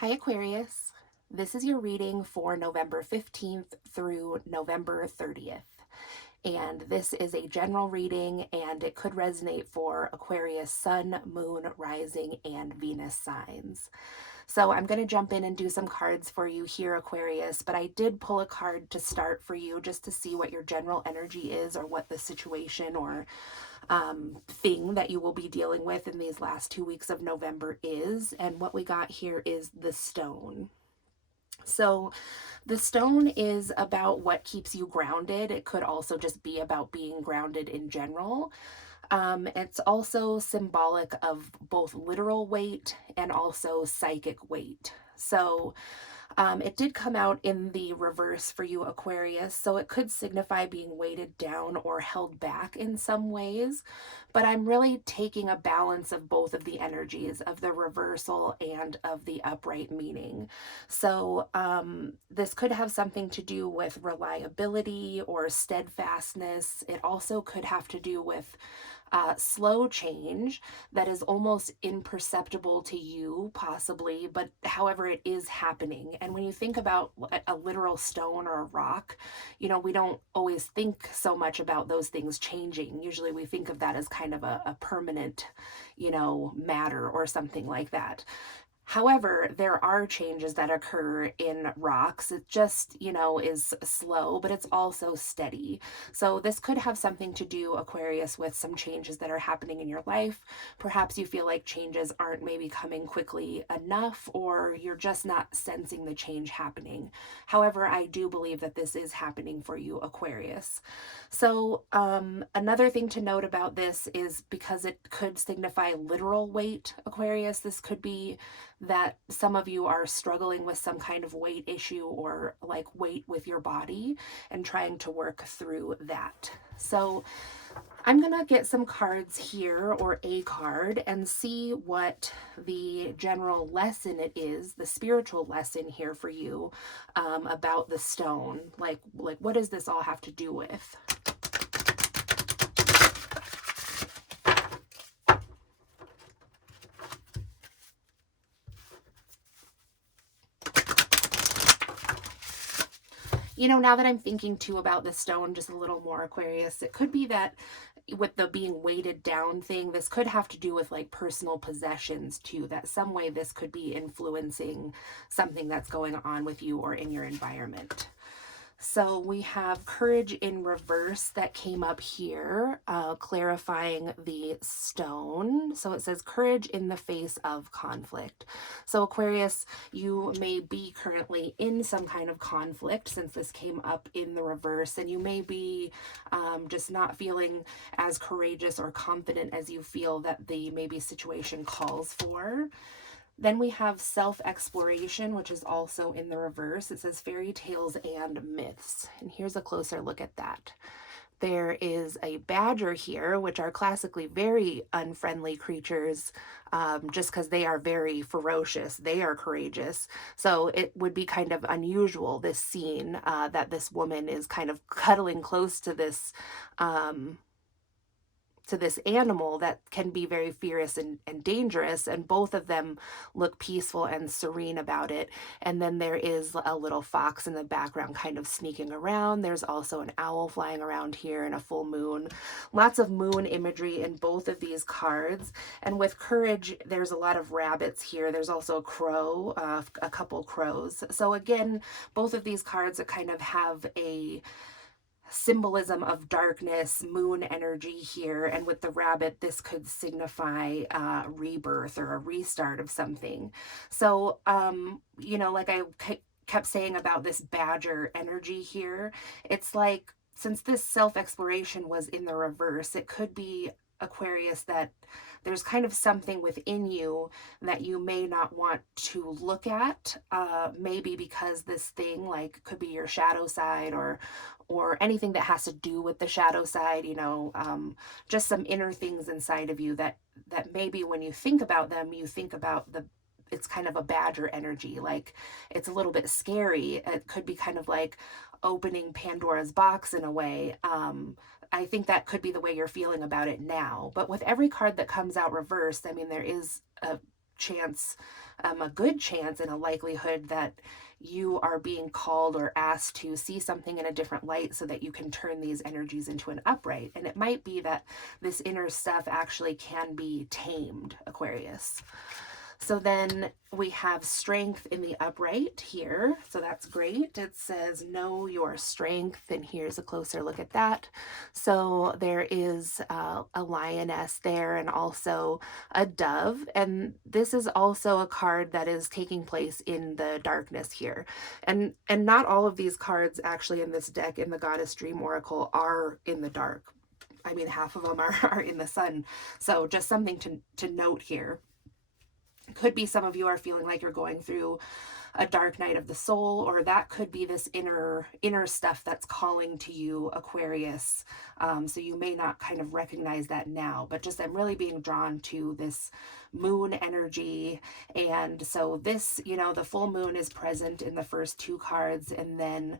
Hi Aquarius, this is your reading for November 15th through November 30th. And this is a general reading and it could resonate for Aquarius Sun, Moon, Rising, and Venus signs. So I'm going to jump in and do some cards for you here, Aquarius, but I did pull a card to start for you just to see what your general energy is or what the situation or thing that you will be dealing with in these last 2 weeks of November is. And what we got here is the stone. So the stone is about what keeps you grounded. It could also just be about being grounded in general. It's also symbolic of both literal weight and also psychic weight. So it did come out in the reverse for you, Aquarius, so it could signify being weighted down or held back in some ways, but I'm really taking a balance of both of the energies of the reversal and of the upright meaning. So this could have something to do with reliability or steadfastness. It also could have to do with slow change that is almost imperceptible to you, possibly, but however, it is happening. And when you think about a literal stone or a rock, we don't always think so much about those things changing. Usually we think of that as kind of a permanent, matter or something like that. However, there are changes that occur in rocks. It just, is slow, but it's also steady. So this could have something to do, Aquarius, with some changes that are happening in your life. Perhaps you feel like changes aren't maybe coming quickly enough, or you're just not sensing the change happening. However, I do believe that this is happening for you, Aquarius. So another thing to note about this is because it could signify literal weight, Aquarius, this could be that some of you are struggling with some kind of weight issue or like weight with your body and trying to work through that. So I'm going to get some cards here or a card and see what the general lesson it is, the spiritual lesson here for you about the stone. Like what does this all have to do with? Now that I'm thinking too about the stone just a little more, Aquarius, it could be that with the being weighted down thing, this could have to do with like personal possessions too, that some way this could be influencing something that's going on with you or in your environment. So we have courage in reverse that came up here, clarifying the stone. So it says courage in the face of conflict. So Aquarius, you may be currently in some kind of conflict since this came up in the reverse, and you may be just not feeling as courageous or confident as you feel that the maybe situation calls for. Then we have self-exploration, which is also in the reverse. It says fairy tales and myths. And here's a closer look at that. There is a badger here, which are classically very unfriendly creatures, just because they are very ferocious. They are courageous. So it would be kind of unusual, this scene, that this woman is kind of cuddling close to this animal that can be very fierce and dangerous, and both of them look peaceful and serene about it. And then there is a little fox in the background kind of sneaking around. There's also an owl flying around here and a full moon. Lots of moon imagery in both of these cards. And with courage, there's a lot of rabbits here. There's also a crow, a couple crows. So again, both of these cards kind of have a symbolism of darkness, moon energy here. And with the rabbit, this could signify rebirth or a restart of something. So, like I kept saying about this badger energy here, it's like, since this self-exploration was in the reverse, it could be, Aquarius, that there's kind of something within you that you may not want to look at, maybe because this thing like could be your shadow side or anything that has to do with the shadow side, just some inner things inside of you that maybe when you think about them, you think about it's kind of a badger energy, like it's a little bit scary. It could be kind of like opening Pandora's box in a way. I think that could be the way you're feeling about it now. But with every card that comes out reversed, I mean, there is chance, a good chance and a likelihood that you are being called or asked to see something in a different light so that you can turn these energies into an upright. And it might be that this inner stuff actually can be tamed, Aquarius. So then we have strength in the upright here. So that's great. It says, know your strength. And here's a closer look at that. So there is a lioness there and also a dove. And this is also a card that is taking place in the darkness here. And not all of these cards actually in this deck in the Goddess Dream Oracle are in the dark. I mean, half of them are in the sun. So just something to note here. Could be some of you are feeling like you're going through a dark night of the soul, or that could be this inner stuff that's calling to you, Aquarius. So you may not kind of recognize that now, but just I'm really being drawn to this moon energy. And so this, you know, the full moon is present in the first two cards, and then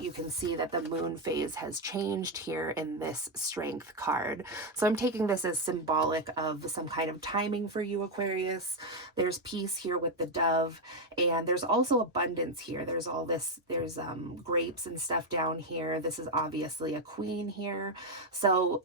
you can see that the moon phase has changed here in this strength card. So I'm taking this as symbolic of some kind of timing for you, Aquarius. There's peace here with the dove, and there's also abundance here. There's all this, there's grapes and stuff down here. This is obviously a queen here. So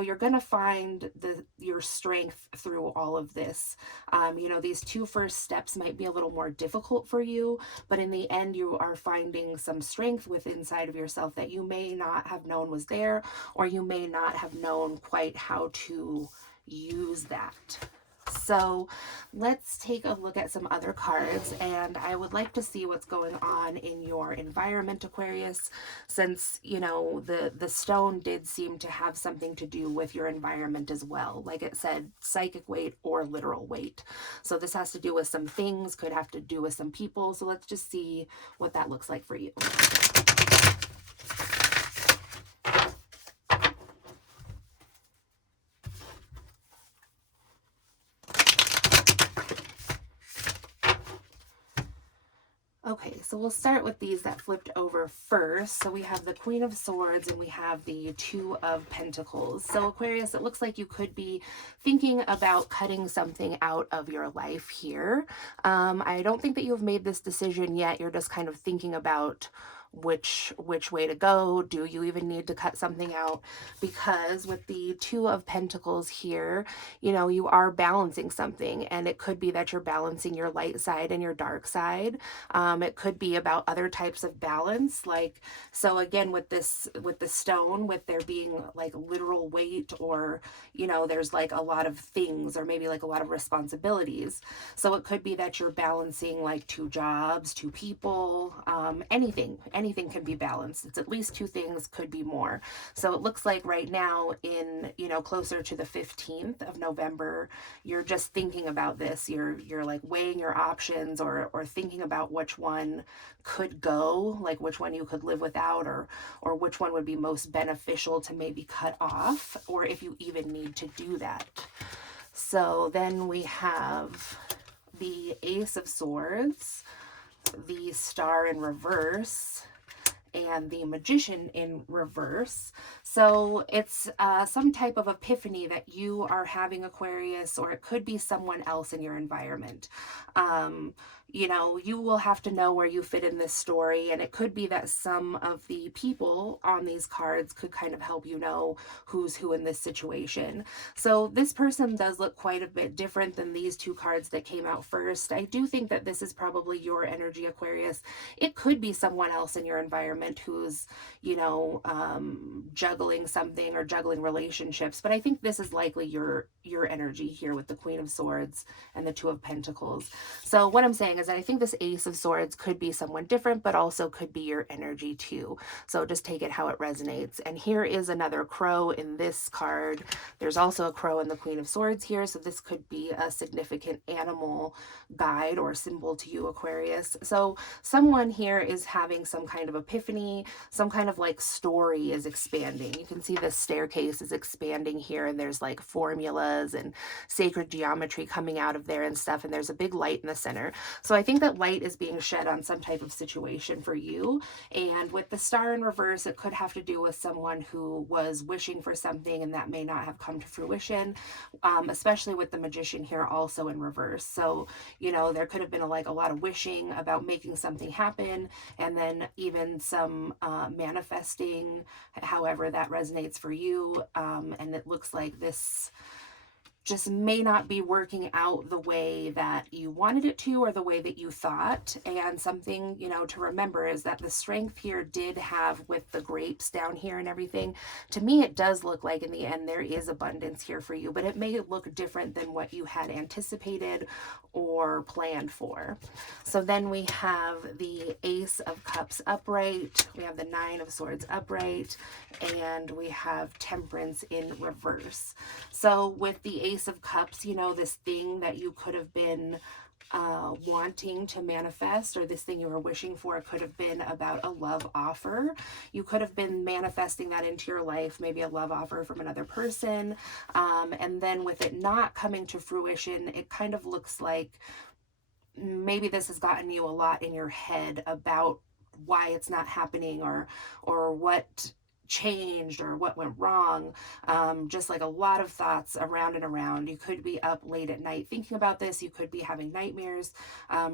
you're going to find your strength through all of this. You know, these two first steps might be a little more difficult for you, but in the end, you are finding some strength within inside of yourself that you may not have known was there, or you may not have known quite how to use that. So let's take a look at some other cards, and I would like to see what's going on in your environment, Aquarius, since, you know, the stone did seem to have something to do with your environment as well. Like it said, psychic weight or literal weight. So this has to do with some things, could have to do with some people. So let's just see what that looks like for you. Okay, so we'll start with these that flipped over first. So we have the Queen of Swords and we have the Two of Pentacles. So Aquarius, it looks like you could be thinking about cutting something out of your life here. I don't think that you've made this decision yet. You're just kind of thinking about which way to go. Do you even need to cut something out? Because with the Two of Pentacles here, you know, you are balancing something, and it could be that you're balancing your light side and your dark side. It could be about other types of balance, like, so again, with this, with the stone, with there being like literal weight, or, you know, there's like a lot of things, or maybe like a lot of responsibilities. So it could be that you're balancing like two jobs, two people, anything can be balanced. It's at least two things, could be more. So it looks like right now in, you know, closer to the 15th of November, you're just thinking about this. You're like weighing your options, or thinking about which one could go, like which one you could live without, or which one would be most beneficial to maybe cut off, or if you even need to do that. So then we have the Ace of Swords, the Star in reverse, and the Magician in reverse. So it's some type of epiphany that you are having, Aquarius, or it could be someone else in your environment. You know, you will have to know where you fit in this story, and it could be that some of the people on these cards could kind of help you know who's who in this situation. So this person does look quite a bit different than these two cards that came out first. I do think that this is probably your energy, Aquarius. It could be someone else in your environment who's, you know, juggling something or juggling relationships, but I think this is likely your energy here with the Queen of Swords and the Two of Pentacles. So what I'm saying is that I think this Ace of Swords could be someone different, but also could be your energy too. So just take it how it resonates. And here is another crow in this card. There's also a crow in the Queen of Swords here. So this could be a significant animal guide or symbol to you, Aquarius. So someone here is having some kind of epiphany, some kind of like story is expanding. You can see the staircase is expanding here, and there's like formulas and sacred geometry coming out of there and stuff. And there's a big light in the center. So So I think that light is being shed on some type of situation for you. And with the star in reverse, it could have to do with someone who was wishing for something and that may not have come to fruition, especially with the magician here also in reverse. So, you know, there could have been a lot of wishing about making something happen, and then even some manifesting, however that resonates for you. And it looks like this just may not be working out the way that you wanted it to or the way that you thought. And something, you know, to remember is that the strength here did have with the grapes down here and everything. To me, it does look like in the end there is abundance here for you, but it may look different than what you had anticipated or planned for. So then we have the Ace of Cups upright, we have the Nine of Swords upright, and we have Temperance in reverse. So with the Ace of Cups, you know, this thing that you could have been wanting to manifest, or this thing you were wishing for, could have been about a love offer. You could have been manifesting that into your life, maybe a love offer from another person. And then with it not coming to fruition, it kind of looks like maybe this has gotten you a lot in your head about why it's not happening, or what changed or what went wrong. Just like a lot of thoughts around and around. You could be up late at night thinking about this. You could be having nightmares.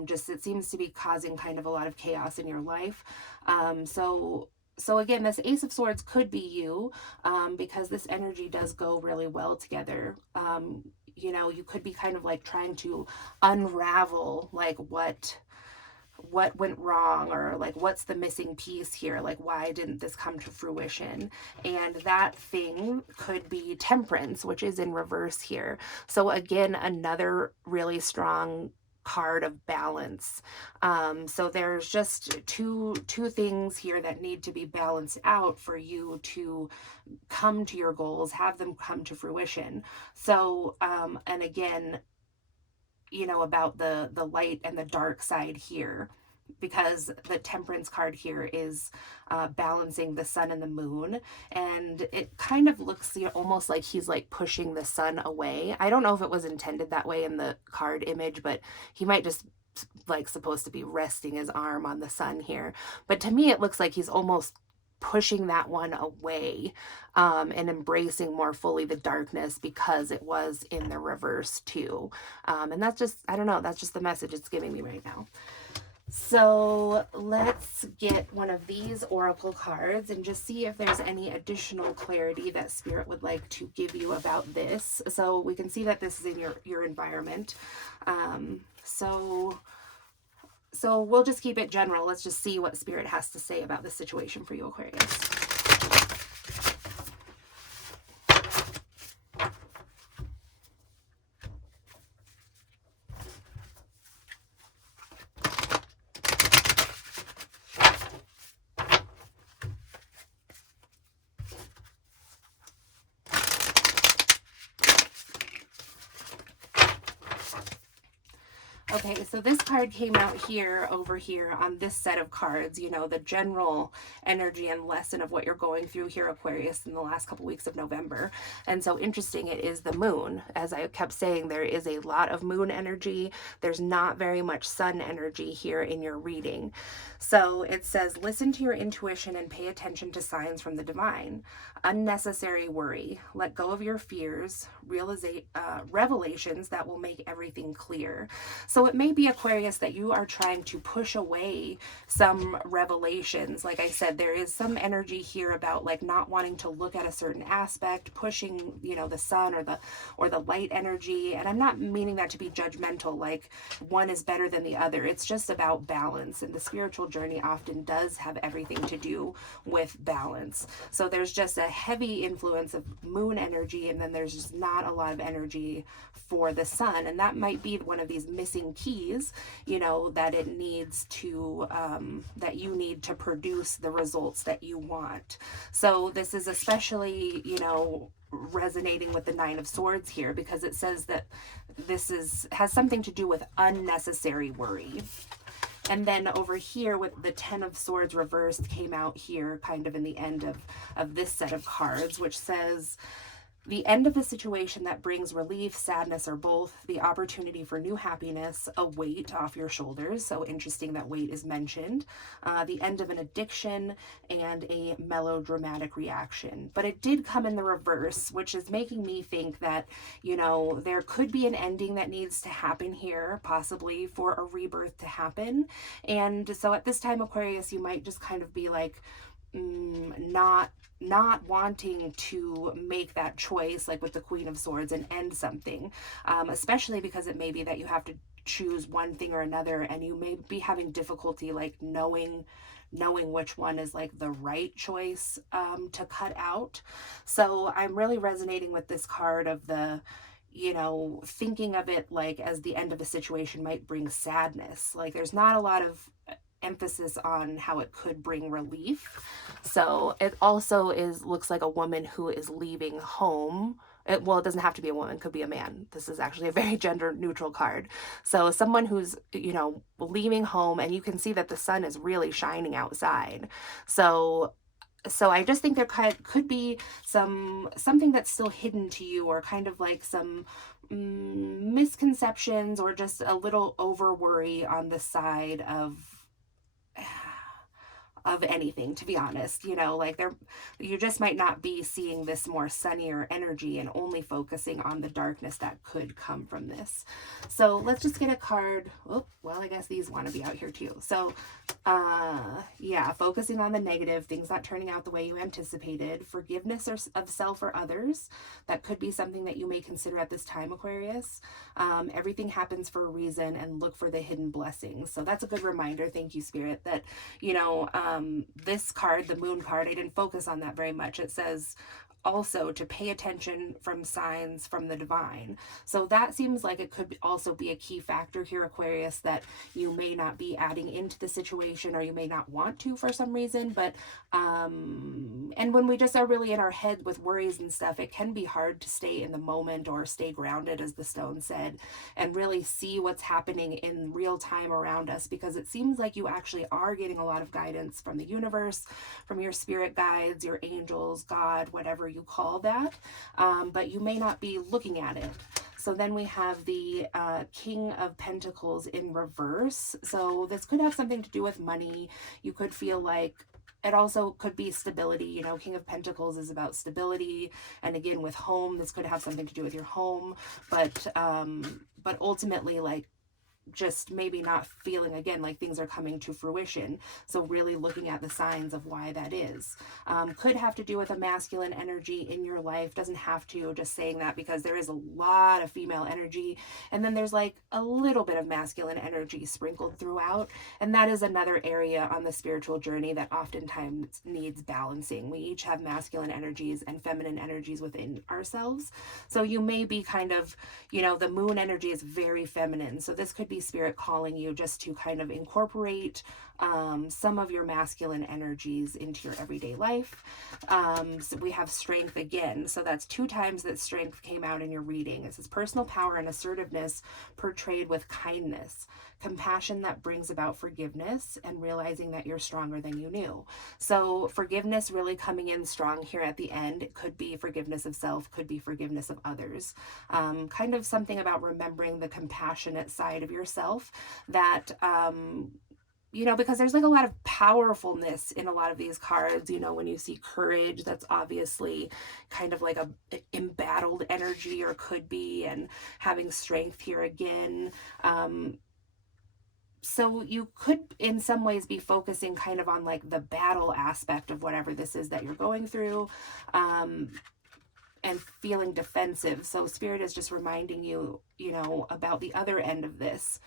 Just it seems to be causing kind of a lot of chaos in your life. So again, this Ace of Swords could be you, because this energy does go really well together. You know, you could be kind of like trying to unravel like what went wrong, or like what's the missing piece here, like why didn't this come to fruition. And that thing could be Temperance, which is in reverse here. So again, another really strong card of balance. So there's just two things here that need to be balanced out for you to come to your goals, have them come to fruition. So and again, you know, about the light and the dark side here, because the Temperance card here is balancing the sun and the moon, and it kind of looks, you know, almost like he's like pushing the sun away. I don't know if it was intended that way in the card image, but he might just like supposed to be resting his arm on the sun here. But to me, it looks like he's almost pushing that one away, and embracing more fully the darkness, because it was in the reverse too. And that's just, I don't know, that's just the message it's giving me right now. So let's get one of these oracle cards and just see if there's any additional clarity that Spirit would like to give you about this. So we can see that this is in your environment. So we'll just keep it general. Let's just see what Spirit has to say about this situation for you, Aquarius. Okay, so this card came out here, over here on this set of cards, you know, the general energy and lesson of what you're going through here, Aquarius, in the last couple weeks of November. And so interesting, it is the moon. As I kept saying, there is a lot of moon energy. There's not very much sun energy here in your reading. So it says, listen to your intuition and pay attention to signs from the divine. Unnecessary worry. Let go of your fears. Revelations that will make everything clear. So it may be, Aquarius, that you are trying to push away some revelations. Like I said, there is some energy here about like not wanting to look at a certain aspect, pushing, you know, the sun or the light energy. And I'm not meaning that to be judgmental, like one is better than the other. It's just about balance. And the spiritual journey often does have everything to do with balance. So there's just a heavy influence of moon energy, and then there's just not a lot of energy for the sun. And that might be one of these missing keys, you know, that it needs to, that you need to produce the results that you want. So this is especially, you know, resonating with the Nine of Swords here, because it says that this has something to do with unnecessary worry. And then over here with the Ten of Swords reversed came out here kind of in the end of this set of cards, which says The end of the situation that brings relief, sadness, or both. The opportunity for new happiness, a weight off your shoulders. So interesting that weight is mentioned. The end of an addiction and a melodramatic reaction. But it did come in the reverse, which is making me think that, there could be an ending that needs to happen here, possibly for a rebirth to happen. And so at this time, Aquarius, you might just kind of be like, not wanting to make that choice, like with the Queen of Swords, and end something, especially because it may be that you have to choose one thing or another, and you may be having difficulty like knowing which one is like the right choice to cut out. So I'm really resonating with this card of the, thinking of it like as the end of a situation might bring sadness. Like there's not a lot of emphasis on how it could bring relief. So it also looks like a woman who is leaving home. It doesn't have to be a woman, it could be a man. This is actually a very gender neutral card. So someone who's, leaving home, and you can see that the sun is really shining outside. So I just think there could be something that's still hidden to you, or kind of like some misconceptions, or just a little over worry on the side of anything, to be honest. Like you just might not be seeing this more sunnier energy and only focusing on the darkness that could come from this. So let's just get a card. Oh, well, I guess these want to be out here too. So yeah, focusing on the negative, things not turning out the way you anticipated, forgiveness of self or others. That could be something that you may consider at this time, Aquarius. Everything happens for a reason, and look for the hidden blessings. So that's a good reminder. Thank you, Spirit, that, this card, the moon card, I didn't focus on that very much. It says also to pay attention from signs from the divine. So that seems like it could also be a key factor here, Aquarius, that you may not be adding into the situation, or you may not want to for some reason. But and when we just are really in our head with worries and stuff, it can be hard to stay in the moment or stay grounded, as the stone said, and really see what's happening in real time around us, because it seems like you actually are getting a lot of guidance from the universe, from your spirit guides, your angels, God, whatever you call that, but you may not be looking at it. So then we have the King of Pentacles in reverse. So this could have something to do with money. You could feel like it also could be stability. King of Pentacles is about stability, and again with home, this could have something to do with your home, but ultimately, like, just maybe not feeling again like things are coming to fruition. So really looking at the signs of why that is. Could have to do with a masculine energy in your life. Doesn't have to, just saying that because there is a lot of female energy, and then there's like a little bit of masculine energy sprinkled throughout, and that is another area on the spiritual journey that oftentimes needs balancing. We each have masculine energies and feminine energies within ourselves. So you may be kind of, the moon energy is very feminine, so this could be Spirit calling you just to kind of incorporate some of your masculine energies into your everyday life. So we have strength again. So that's 2 times that strength came out in your reading. It says personal power and assertiveness portrayed with kindness, compassion that brings about forgiveness, and realizing that you're stronger than you knew. So forgiveness really coming in strong here at the end. It could be forgiveness of self, could be forgiveness of others. Kind of something about remembering the compassionate side of yourself that, because there's like a lot of powerfulness in a lot of these cards. When you see courage, that's obviously kind of like a embattled energy, or could be, and having strength here again. So you could in some ways be focusing kind of on like the battle aspect of whatever this is that you're going through, and feeling defensive. So Spirit is just reminding you, about the other end of this: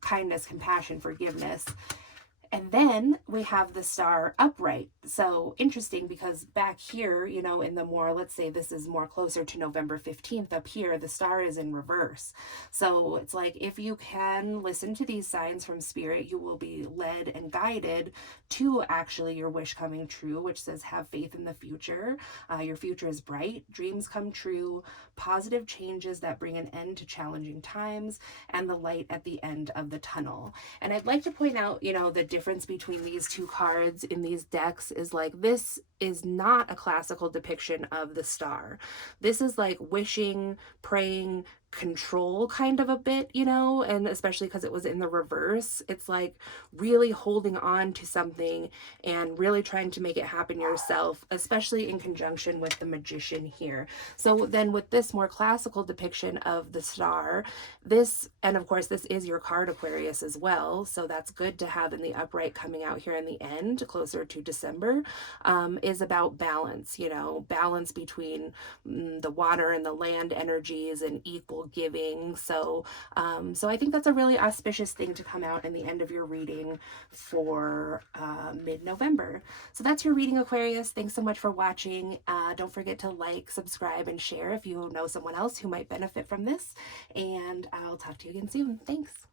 kindness, compassion, forgiveness. And then we have the star upright. So interesting, because back here, in the more, let's say this is more closer to November 15th, up here, the star is in reverse. So it's like, if you can listen to these signs from Spirit, you will be led and guided to actually your wish coming true, which says have faith in the future. Your future is bright, dreams come true, positive changes that bring an end to challenging times, and the light at the end of the tunnel. And I'd like to point out, the difference between these two cards in these decks is like, this is not a classical depiction of the star. This is like wishing, praying, control kind of a bit, you know, and especially because it was in the reverse. It's like really holding on to something and really trying to make it happen yourself, especially in conjunction with the Magician here. So then with this more classical depiction of the star, this, and of course this is your card Aquarius as well, so that's good to have in the upright coming out here in the end, closer to December, is about balance, you know, balance between the water and the land energies and equal giving. So so I think that's a really auspicious thing to come out in the end of your reading for mid-November. So that's your reading, Aquarius. Thanks so much for watching. Don't forget to like, subscribe, and share if you know someone else who might benefit from this. And I'll talk to you again soon. Thanks.